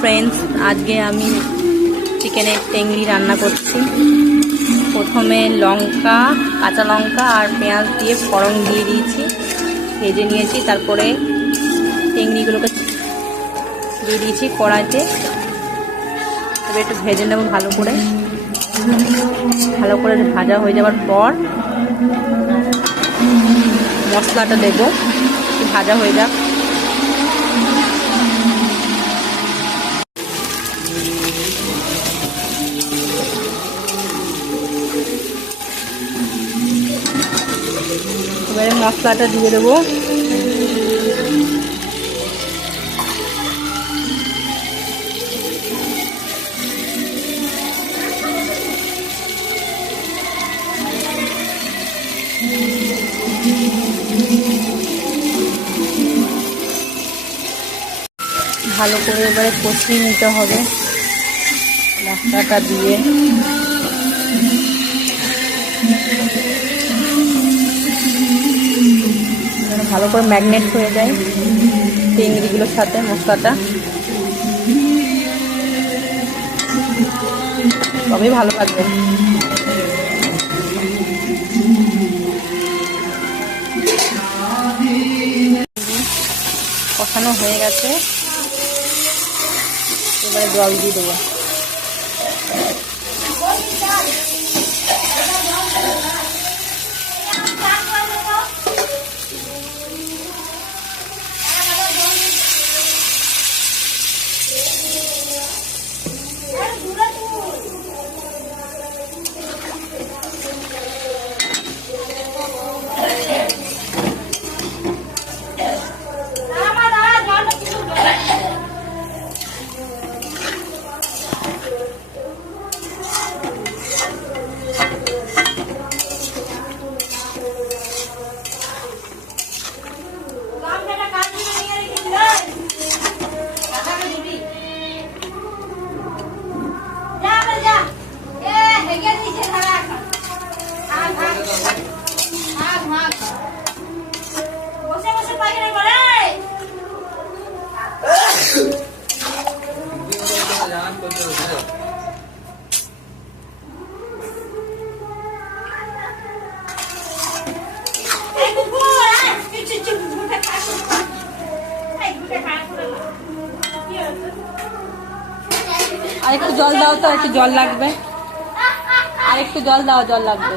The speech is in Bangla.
ফ্রেন্ডস, আজকে আমি চিকেনের টেংরি রান্না করছি। প্রথমে লঙ্কা, কাঁচা লঙ্কা আর পেঁয়াজ দিয়ে ফোড়ন দিয়ে দিয়েছি, ভেজে নিয়েছি। তারপরে টেংরিগুলোকে দিয়ে দিয়েছি কড়াইতে। এবার একটু ভেজে নেব ভালো করে। ভাজা হয়ে যাওয়ার পর মশলাটা দেবো, ভাজা হয়ে যাক। এবারে মশলাটা দিয়ে দেবো। ভালো করে এবারে কষিয়ে নিতে হবে মশলাটা দিয়ে। ভালো করে ম্যাগনেট হয়ে যায় চিংড়িগুলোর সাথে মশলাটা, তবেই ভালো লাগবে। কষানো হয়ে গেছে, এবারে জল দিয়ে দেবো। আর একটু জল দাও তো, একটু জল লাগবে। আর একটু জল দাও, জল লাগবে।